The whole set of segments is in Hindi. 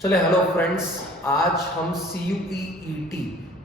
चले हेलो फ्रेंड्स, आज हम CUET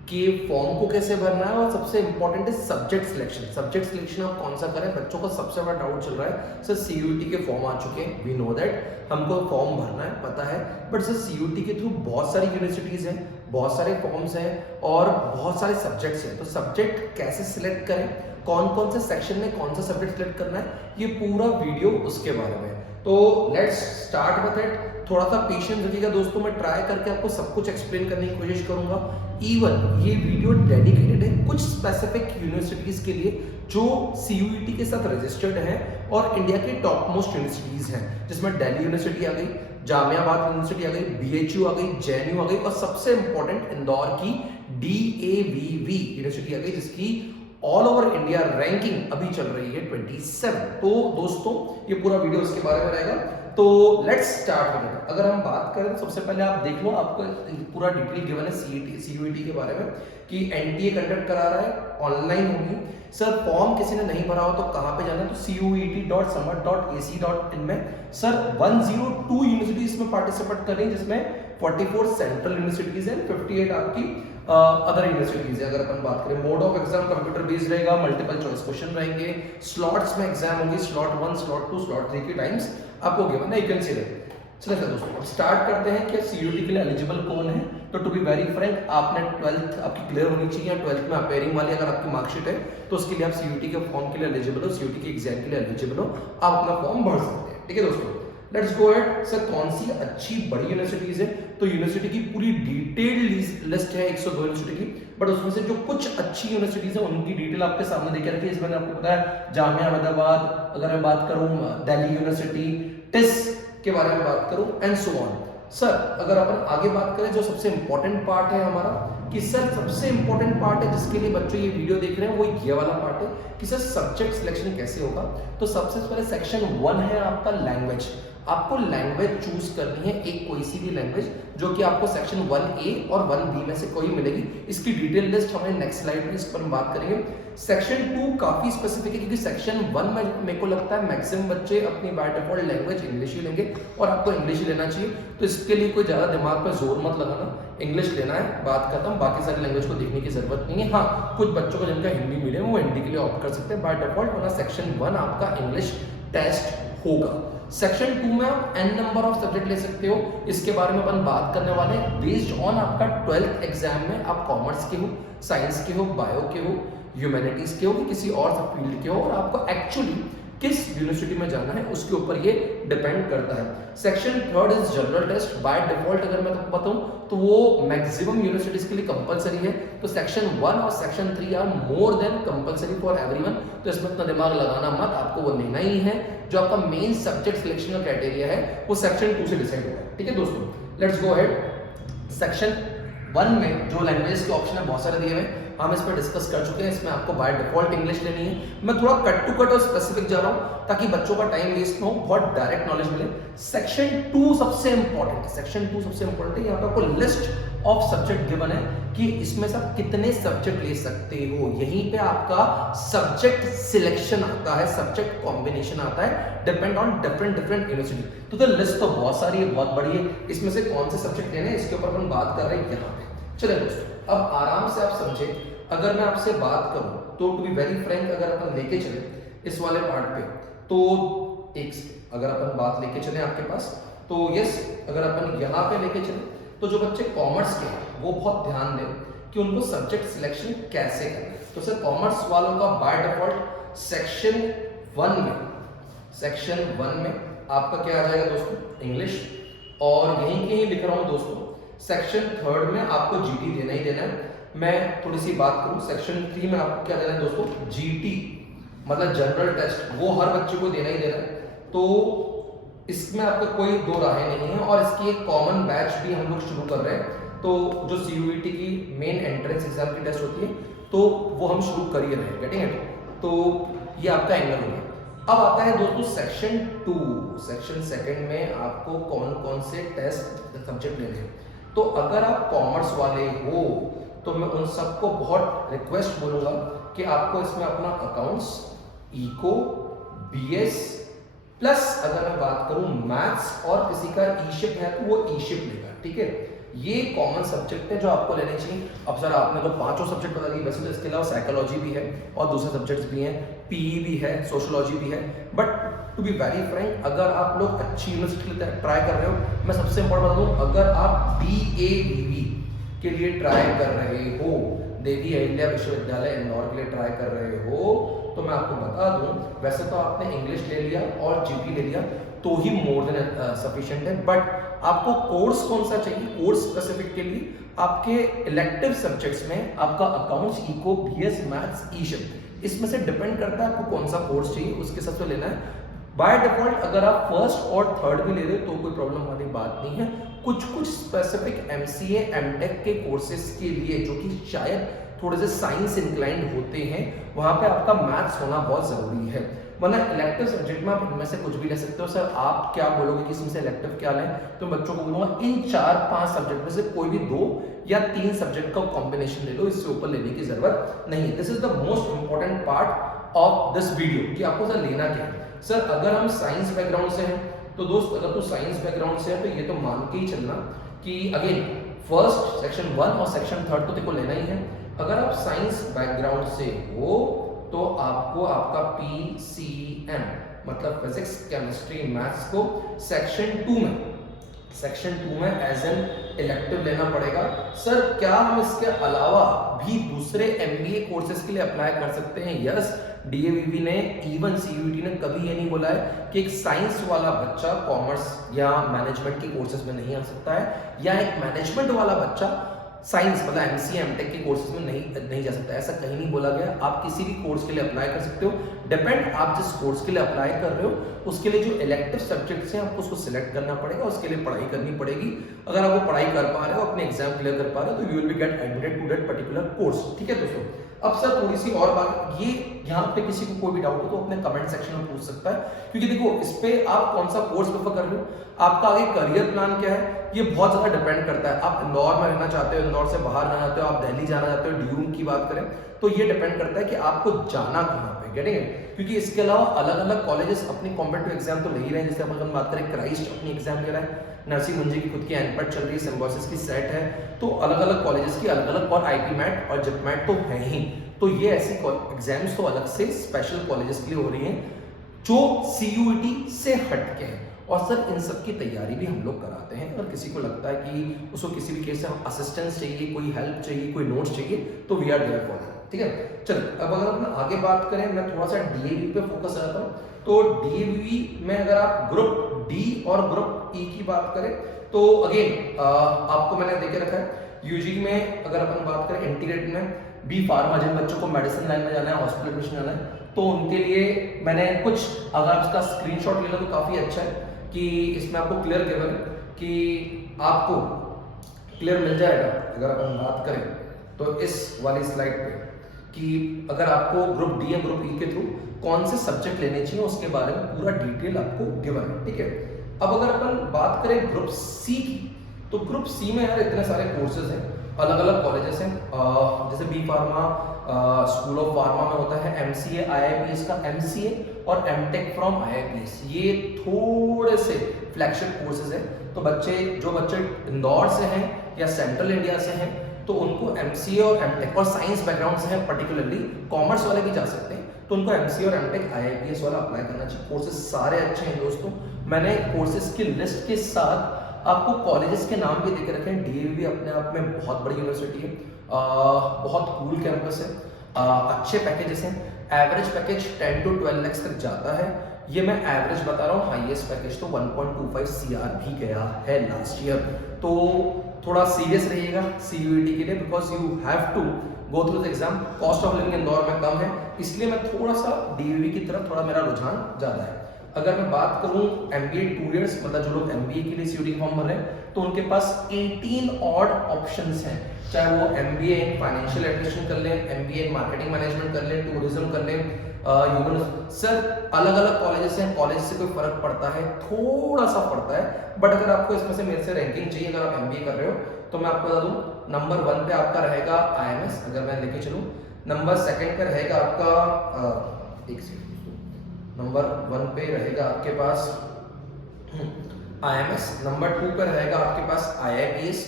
के फॉर्म को कैसे भरना है और सबसे इंपॉर्टेंट है सब्जेक्ट सिलेक्शन। सब्जेक्ट सिलेक्शन आप कौन सा करें, बच्चों को सबसे बड़ा डाउट चल रहा है सर CUET के फॉर्म आ चुके हैं, वी नो दैट हमको फॉर्म भरना है पता है, बट सर CUET के थ्रू बहुत सारी यूनिवर्सिटीज हैं, बहुत सारे फॉर्म्स हैं और बहुत सारे सब्जेक्ट्स हैं। तो सब्जेक्ट कैसे सिलेक्ट करें, कौन कौन से सेक्शन में कौन सा सब्जेक्ट सिलेक्ट करना है, ये पूरा वीडियो उसके बारे में। तो लेट्स स्टार्ट विद इट। थोड़ा सा पेशेंस रखिएगा दोस्तों, मैं ट्राई करके आपको सब कुछ एक्सप्लेन करने की कोशिश करूंगा। इवन ये वीडियो डेडिकेटेड है कुछ स्पेसिफिक यूनिवर्सिटीज के लिए जो CUET के साथ रजिस्टर्ड हैं और इंडिया की टॉप मोस्ट यूनिवर्सिटीज हैं, जिसमें दिल्ली यूनिवर्सिटी आ गई, जामियाबाद यूनिवर्सिटी आ गई, BHU आ गई, JNU आ गई और सबसे इंपॉर्टेंट इंदौर की DAVV यूनिवर्सिटी आ गई, जिसकी ऑल ओवर इंडिया रैंकिंग अभी चल रही है 27। तो दोस्तों ये पूरा वीडियो उसके बारे में रहेगा। तो लेट्स स्टार्ट विद इट। अगर हम बात करें तो सबसे पहले आप देख लो, आपको पूरा डिटेल गिवन है CUET के बारे में कि NTA कंडक्ट करा रहा है, ऑनलाइन होगी। सर फॉर्म किसी ने नहीं भरा हो तो कहाँ पे जाना है, तो CUET.samad.ac.in में सर 102 यूनिवर्सिटीज में पार्टिसिपेट कर रही है, जिसमें 44 सेंट्रल यूनिवर्सिटीज है, 58 आपकी अदर यूनिवर्सिटीज है। अगर अपन बात करें mode of exam computer based रहेगा, मल्टीपल चॉइस क्वेश्चन रहेंगे, स्लॉट्स में एग्जाम होगी, स्लॉट 1, स्लॉट 2, स्लॉट 3 के टाइम्स आपको गिवन है, यू कैन सी दैट। चलिए सर दोस्तों अब स्टार्ट करते हैं कि CUET के लिए एलिजिबल कौन है। तो टू बी वेरी फ्रैंक, आपने 12th आपकी क्लियर होनी चाहिए, 12th में अपेयरिंग वाली अगर आपकी मार्कशीट है तो उसके लिए आप CUET के फॉर्म के लिए एलिजिबल हो, CUET के एग्जाम के लिए एलिजिबल हो, आप अपना फॉर्म भर सकते हैं। ठीक है दोस्तों, लेट्स गो अहेड। सर कौन सी अच्छी बड़ी यूनिवर्सिटीज है, तो यूनिवर्सिटी की पूरी डिटेल्ड लिस्ट है 102 यूनिवर्सिटी की, बट उसमें से जो कुछ अच्छी यूनिवर्सिटीज है उनकी डिटेल आपके सामने देखे रखी है। इसमें आपको पता है जामिया अहमदाबाद, अगर मैं बात करूं दिल्ली यूनिवर्सिटी, टिस के बारे में बात करूं एंड सो ऑन। सर अगर अपन आगे बात करें, जो सबसे इंपॉर्टेंट पार्ट है हमारा कि सर सबसे इंपॉर्टेंट पार्ट है जिसके लिए बच्चों ये वीडियो देख रहे हैं, वो ये वाला पार्ट है कि सर सब्जेक्ट सिलेक्शन कैसे होगा। तो सबसे पहले सेक्शन 1 है आपका लैंग्वेज। आपको लैंग्वेज चूज करनी है, एक कोई सी भी लैंग्वेज, जो कि आपको सेक्शन 1A और 1B में से कोई मिलेगी। इसकी डिटेल लिस्ट हमें नेक्स्ट स्लाइड में इस पर हम बात करेंगे। सेक्शन 2 काफी स्पेसिफिक है, क्योंकि सेक्शन 1 में मेरे को लगता है मैक्सिमम बच्चे अपनी बाय डिफॉल्ट लैंग्वेज इंग्लिश ही लेंगे और आपको इंग्लिश ही लेना चाहिए। तो इसके लिए कोई ज्यादा दिमाग पर जोर मत लगाना, इंग्लिश लेना है, बात खत्म। बाकी सारी लैंग्वेज को देखने की जरूरत नहीं है। हाँ, कुछ बच्चों को जिनका हिंदी मीडियम वो हिंदी के लिए ऑप्ट कर सकते हैं बाय डिफॉल्ट, वरना सेक्शन 1 आपका इंग्लिश टेस्ट होगा। सेक्शन 2 में आप n नंबर ऑफ सब्जेक्ट ले सकते हो, इसके बारे में अपन बात करने वाले हैं बेस्ड ऑन आपका 12th एग्जाम में आप कॉमर्स के हो, साइंस के हो, बायो के हो, ह्यूमैनिटीज के हो, कि किसी और सब फील्ड के हो, और आपको एक्चुअली किस यूनिवर्सिटी में जाना है उसके ऊपर ये डिपेंड करता है। Section 3 is general test. By default अगर मैं तो बताऊं तो वो मैक्सिमम यूनिवर्सिटीज के लिए कंपलसरी है। तो सेक्शन 1 और section 3 are more than compulsory for everyone, तो इसमें इतना दिमाग लगाना मत, आपको वो लेना ही है। जो आपका मेन सब्जेक्ट सिलेक्शन का क्राइटेरिया है वो सेक्शन 2 से डिसाइड होगा। ठीक है दोस्तों, लेट्स गो अहेड। सेक्शन 1 में जो लैंग्वेज के ऑप्शन है बहुत सारे दिए हुए हैं, हम इस पर डिस्कस कर चुके हैं। इसमें आपको बाय डिफॉल्ट इंग्लिश लेनी है। मैं थोड़ा कट टू कट और स्पेसिफिक जा रहा हूं ताकि बच्चों का टाइम वेस्ट ना हो, बहुत डायरेक्ट नॉलेज मिले। सेक्शन 2 सबसे इंपॉर्टेंट है, सेक्शन 2 सबसे इंपॉर्टेंट है। यहाँ पर आपको लिस्ट ऑफ सब्जेक्ट गिवन है कि इसमें से आप कितने सब्जेक्ट ले सकते हो। यहीं पे आपका सब्जेक्ट सिलेक्शन आता है, सब्जेक्ट कॉम्बिनेशन आता है, डिपेंड ऑन डिफरेंट यूनिवर्सिटी। तो लिस्ट तो बहुत सारी है, बहुत बड़ी है, इसमें से कौन से सब्जेक्ट लेने हैं इसके ऊपर हम बात कर रहे हैं यहाँ पे। चलिए दोस्तों अब आराम से आप समझे। अगर मैं आपसे बात करूं तो टू बी वेरी फ्रैंक, अगर अपन लेके चले इस वाले पार्ट पे, तो एक अगर अपन बात लेके चले आपके पास, तो यस अगर अपन यहाँ पे लेके चले तो जो बच्चे कॉमर्स के हैं वो बहुत ध्यान दें कि उनको सब्जेक्ट सिलेक्शन कैसे करें। तो सर कॉमर्स वालों का बाय डिफॉल्ट सेक्शन 1 में आपका क्या आ जाएगा दोस्तों, इंग्लिश। और यहीं कहीं लिख रहा हूं दोस्तों, सेक्शन 3 में आपको GT देना ही देना है। मैं थोड़ी सी बात करूं, सेक्शन 3 में आपको क्या देना है दोस्तों, GT मतलब जनरल टेस्ट, वो हर बच्चे को देना ही देना है। तो इसमें आपका कोई दो राहें नहीं है। और इसकी एक कॉमन बैच भी हम लोग शुरू कर रहे हैं। तो जो CUET की मेन एंट्रेंस एग्जाम की टेस्ट होती है तो वो हम शुरू कर ही रहे हैं, गेटिंग इट। तो ये आपका एंगल होगा। अब आता है दोस्तों सेक्शन 2। सेक्शन 2 में आपको कौन कौन से टेस्ट सब्जेक्ट लेने हैं। तो अगर आप कॉमर्स वाले हो तो मैं उन सबको बहुत रिक्वेस्ट बोलूंगा कि आपको इसमें अपना अकाउंट्स, इको, BS, प्लस अगर मैं बात करूं मैथ्स और किसी का ई शिप है तो वो ई शिप लेगा, ठीक है। ये कॉमन सब्जेक्ट है जो आपको लेने चाहिए। अब सर आपने तो पांचों सब्जेक्ट बता दिए, वैसे तो इसके अलावा साइकोलॉजी भी है और दूसरे सब्जेक्ट्स भी हैं, पीई भी है, सोशियोलॉजी भी है। But to be very frank, अगर आप लोग अच्छी यूनिवर्सिटी ट्राई कर रहे हो, मैं सबसे इंपॉर्टेंट बता दूं, अगर आप DAVV के लिए ट्राई कर रहे हो, देवी अहिल्या विश्वविद्यालय इंदौर के लिए ट्राई कर रहे हो, तो मैं आपको बता दूं, वैसे तो आपने इंग्लिश ले लिया और जीपी ले लिया तो ही मोर देन सफिशिएंट है। बट आपको कोर्स कौन सा चाहिए, कोर्स स्पेसिफिक के लिए आपके इलेक्टिव सब्जेक्ट्स में आपका अकाउंट्स, इको, बीएस, मैथ्स, ईशिप, इसमें से डिपेंड करता है आपको कौन सा कोर्स चाहिए, उसके हिसाब से लेना है। बाय डिफॉल्ट अगर आप फर्स्ट और थर्ड भी ले रहे हो तो कोई प्रॉब्लम वाली बात नहीं है। कुछ कुछ स्पेसिफिक एमसीए, एमटेक के कोर्सेज के लिए जो कि शायद थोड़े से साइंस इंक्लाइंड होते हैं, वहां पे आपका मैथ्स होना बहुत जरूरी है, वरना इलेक्टिव सब्जेक्ट में आप इनमें से कुछ भी ले सकते हो। सर आप क्या बोलोगे कि इसमें से इलेक्टिव क्या लें, तो बच्चों को बोलूंगा इन 4-5 सब्जेक्ट में से कोई भी 2 या 3 सब्जेक्ट का कॉम्बिनेशन ले लो, इससे ऊपर लेने की जरूरत नहीं है। This is the most important part of this video कि आपको सर लेना क्या है। सर अगर हम साइंस बैकग्राउंड से हैं तो दोस्त, अगर तू साइंस बैकग्राउंड से है तो ये तो मान के ही चलना कि अगेन फर्स्ट सेक्शन 1 और सेक्शन 3 तो देखो लेना ही है। अगर आप साइंस बैकग्राउंड से हो तो आपको आपका PCM मतलब फिजिक्स, केमिस्ट्री, मैथ्स को सेक्शन 2 में एज एन इलेक्टिव लेना पड़ेगा। सर क्या हम इसके अलावा भी दूसरे MBA कोर्सेज के लिए अप्लाई कर सकते हैं? यस, DAVV ने, इवन CUET ने कभी ये नहीं बोला है कि एक साइंस वाला बच्चा कॉमर्स या मैनेजमेंट के कोर्सेज में नहीं आ सकता है, या एक मैनेजमेंट वाला बच्चा साइंस मतलब MCA, MTech के कोर्सेज में नहीं जा सकता। ऐसा कहीं नहीं बोला गया। आप किसी भी कोर्स के लिए अप्लाई कर सकते हो, डिपेंड आप जिस कोर्स के लिए अप्लाई कर रहे हो उसके लिए जो इलेक्टिव सब्जेक्ट्स हैं आपको उसको सिलेक्ट करना पड़ेगा, उसके लिए पढ़ाई करनी पड़ेगी। अगर आप वो पढ़ाई कर पा रहे हो, अपने एग्जाम क्लियर कर पा रहे हो, तो you will be get admitted to that particular course, ठीक है दोस्तों। अब सर थोड़ी सी और बात, ये यहाँ पे किसी को कोई भी डाउट हो तो अपने कमेंट सेक्शन में पूछ सकता है, क्योंकि देखो इस पे आप कौन सा कोर्स प्रेफर कर रहे हो, आपका आगे करियर प्लान क्या है, ये बहुत ज्यादा डिपेंड करता है। आप इंदौर में रहना चाहते हो, इंदौर से बाहर रहना चाहते हो, आप दिल्ली जाना चाहते हो, ड्यूम की बात करें तो ये डिपेंड करता है कि आपको जाना कहाँ पे, गेटिंग इट। क्योंकि इसके अलावा अलग अलग कॉलेजेस अपनी कॉम्पिटिटिव एग्जाम तो ले ही रहे हैं। जैसे अपन बात करें, क्राइस्ट अपनी एग्जाम ले रहा है, नरसिंह मुंजी की खुद की एनपैट चल रही है, सिम्बोसिस की सेट है, तो अलग अलग कॉलेजेस की अलग अलग, और आईटी मैट और जिपमैट तो है ही। तो ये ऐसी एग्जाम्स तो अलग से स्पेशल कॉलेजेस के लिए हो रही हैं जो CUET से हटके हैं, और सर इन सब की तैयारी भी हम लोग कराते हैं। अगर किसी को लगता है कि उसको किसी भी केस से असिस्टेंस चाहिए, कोई हेल्प चाहिए, कोई नोट्स चाहिए, तो we are there for that, ठीक है। चलो अब अगर अपन आगे बात करें, मैं थोड़ा सा DAVV पे फोकस करता हूँ। तो DAVV में अगर आप ग्रुप D और ग्रुप E की बात करें तो अगेन आपको मैंने देखे रखा है UG में। अगर अपन बात करें इंटीग्रेटेड में B फार्मा, जिन बच्चों को मेडिसिन लाइन में जाना है, हॉस्पिटल एडमिशन जाना है, तो उनके लिए मैंने कुछ, अगर आप इसका स्क्रीनशॉट ले लो तो काफी अच्छा है कि इसमें आपको क्लियर गिवन है कि आपको क्लियर मिल जाएगा। अगर अपन बात करें तो इस वाली स्लाइड पे कि अगर आपको ग्रुप D या ग्रुप E के थ्रू कौन से सब्जेक्ट लेने चाहिए उसके बारे में पूरा डिटेल आपको गिवन है, ठीक है। अब अगर अपन बात करें ग्रुप C की, तो ग्रुप C में यार इतने सारे कोर्सेज हैं, अलग अलग कॉलेजेस हैं। जैसे B pharma school of pharma में होता है MCA IIPS का MCA और MTech फ्रॉम IIPS, ये थोड़े से फ्लैगशिप कोर्सेज हैं। तो जो बच्चे इंदौर से हैं या सेंट्रल इंडिया से हैं तो उनको MCA और MTech, और साइंस बैकग्राउंड से हैं पर्टिकुलरली, कॉमर्स वाले भी जा सकते हैं, तो उनको MCA और MTech IIPS वाला अप्लाई करना चाहिए। कोर्सेज सारे अच्छे हैं दोस्तों, मैंने कोर्सेज की लिस्ट के साथ आपको कॉलेजेस के नाम भी देके रखे हैं। DAVV अपने आप में बहुत बड़ी यूनिवर्सिटी है, बहुत कूल कैंपस है, अच्छे पैकेजेस हैं। एवरेज पैकेज 10 to 12 लाख तक जाता है, ये मैं एवरेज बता रहा हूँ। हाईएस्ट पैकेज तो 1.25 CR भी गया है लास्ट ईयर। तो थोड़ा सीरियस रहिएगा CUET के लिए, because you have to go through the exam. Cost of living Indore में कम है, इसलिए मैं थोड़ा सा DAVV की तरफ थोड़ा मेरा रुझान ज्यादा है। अगर मैं बात करूं MBA 2 इयर्स, मतलब जो लोग MBA के लिए CUET फॉर्म भर रहे हैं, तो उनके पास 18 ऑड ऑप्शंस हैं। चाहे वो MBA इन फाइनेंशियल एडमिनिस्ट्रेशन कर लें, MBA इन मार्केटिंग मैनेजमेंट कर लें, टूरिज्म कर लें, ह्यूमन, सर अलग अलग कॉलेजेस हैं। कॉलेज से कोई फर्क पड़ता है, थोड़ा सा पड़ता है, बट अगर आपको इसमें से मेरे से रैंकिंग चाहिए, अगर आप MBA कर रहे हो, तो मैं आपको बता दूं नंबर 1 पे आपका रहेगा IMS, अगर मैं लेके चलूं। नंबर 2 पे रहेगा आपका एक सेकंड, नंबर 1 पे रहेगा आपके पास IMS, नंबर 2 पे रहेगा आपके पास IIPS,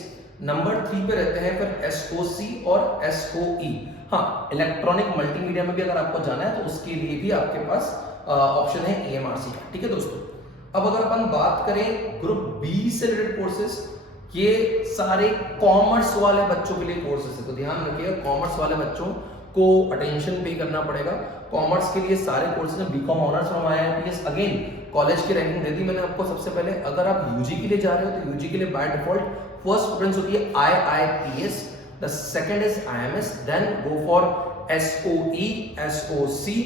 नंबर 3 पे रहते हैं फिर SOC और SOE। हाँ, इलेक्ट्रॉनिक मल्टीमीडिया में भी अगर आपको जाना है तो उसके लिए भी आपके पास ऑप्शन है EMRC का। ठीक है दोस्तों, अब अगर अपन बात करें ग्रुप बी से रिलेटेड कोर्सेज, ये सारे कॉमर्स वाले बच्चों के लिए कोर्सेज है, तो ध्यान रखिएगा कॉमर्स वाले बच्चों को अटेंशन पे करना पड़ेगा। कॉमर्स के लिए सारे कोर्सेज हैं, B Com honours from IIPS। Again college की रैंकिंग दे दी मैंने आपको सबसे पहले। अगर आप यूजी के लिए जा रहे हो तो यूजी के लिए बाय डिफॉल्ट फर्स्ट प्रेफरेंस होती है IIPS, the second is IMS, then go for SOE, SOC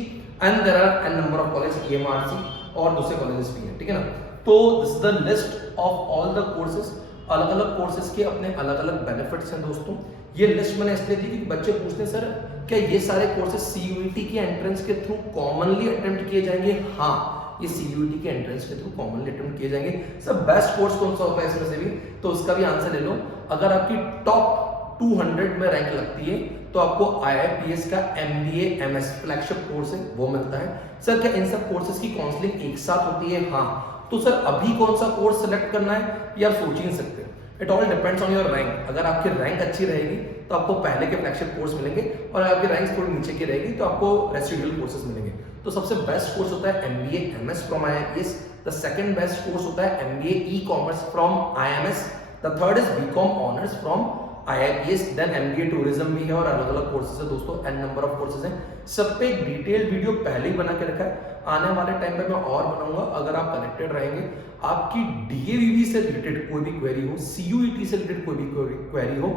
and there are an number of college EMRC और दूसरे कॉलेजेस भी हैं। ठीक है ना, तो this is the list of all the courses. अलग अलग कोर्सेज के अपने अलग अलग बेनिफिट्स हैं दोस्तों। ये लिस्ट मैंने इसलिए दी कि बच्चे पूछते हैं सर क्या ये सारे कोर्सेज CUET की एंट्रेंस के थ्रू कॉमनली अटेम्प्ट किए जाएंगे? हाँ, ये CUET के एंट्रेंस के थ्रू कॉमनली अटेम्प्ट किए जाएंगे। सर बेस्ट कोर्स कौन सा होता है इसमें से भी, तो उसका भी आंसर ले लो। अगर आपकी टॉप 200 में रैंक लगती है तो आपको IIPS का MBA MS फ्लैगशिप कोर्स है वो मिलता है। सर क्या इन सब कोर्सेज की काउंसलिंग एक साथ होती है? हाँ, तो सर अभी कौन सा कोर्स सेलेक्ट करना है ये आप सोच ही नहीं सकते। It all depends on your rank. अगर आपकी रैंक अच्छी रहेगी तो आपको पहले के फ्लैगशिप कोर्स मिलेंगे, और अगर आपकी रैंक थोड़ी नीचे की रहेगी तो आपको रेसिडुअल कोर्सेज मिलेंगे। तो सबसे बेस्ट कोर्स होता है MBA MS from IIPS, the second best course होता है MBA e commerce from IMS, the third is B Com honours from IIPS, then MBA tourism भी है और अलग अलग कोर्सेज है दोस्तों, एन नंबर ऑफ कोर्सेज हैं। सब पे एक डिटेल्ड वीडियो पहले ही बना के रखा है, आने वाले टाइम पे मैं और बनाऊंगा। अगर आप कनेक्टेड रहेंगे, आपकी DAVV से रिलेटेड कोई भी क्वेरी हो, CUET से रिलेटेड कोई भी क्वेरी हो,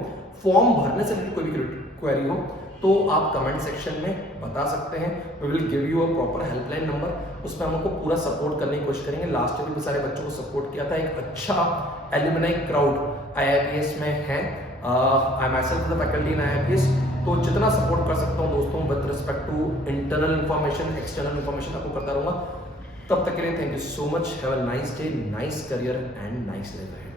फॉर्म भरने से रिलेटेड कोई भी क्वेरी हो, तो आप कमेंट सेक्शन में बता सकते हैं। We will give you a proper helpline number, उसमें हम आपको पूरा सपोर्ट करने की कोशिश करेंगे। लास्ट ईयर भी सारे बच्चों को सपोर्ट किया था। एक अच्छा एल्यूमिनाई क्राउड IIPS में है। I myself the faculty in IIPS, तो जितना सपोर्ट कर सकता हूँ दोस्तों with respect to internal information, external information आपको करता रहूंगा। तब तक के लिए thank you so much, have a nice day, nice career and nice life.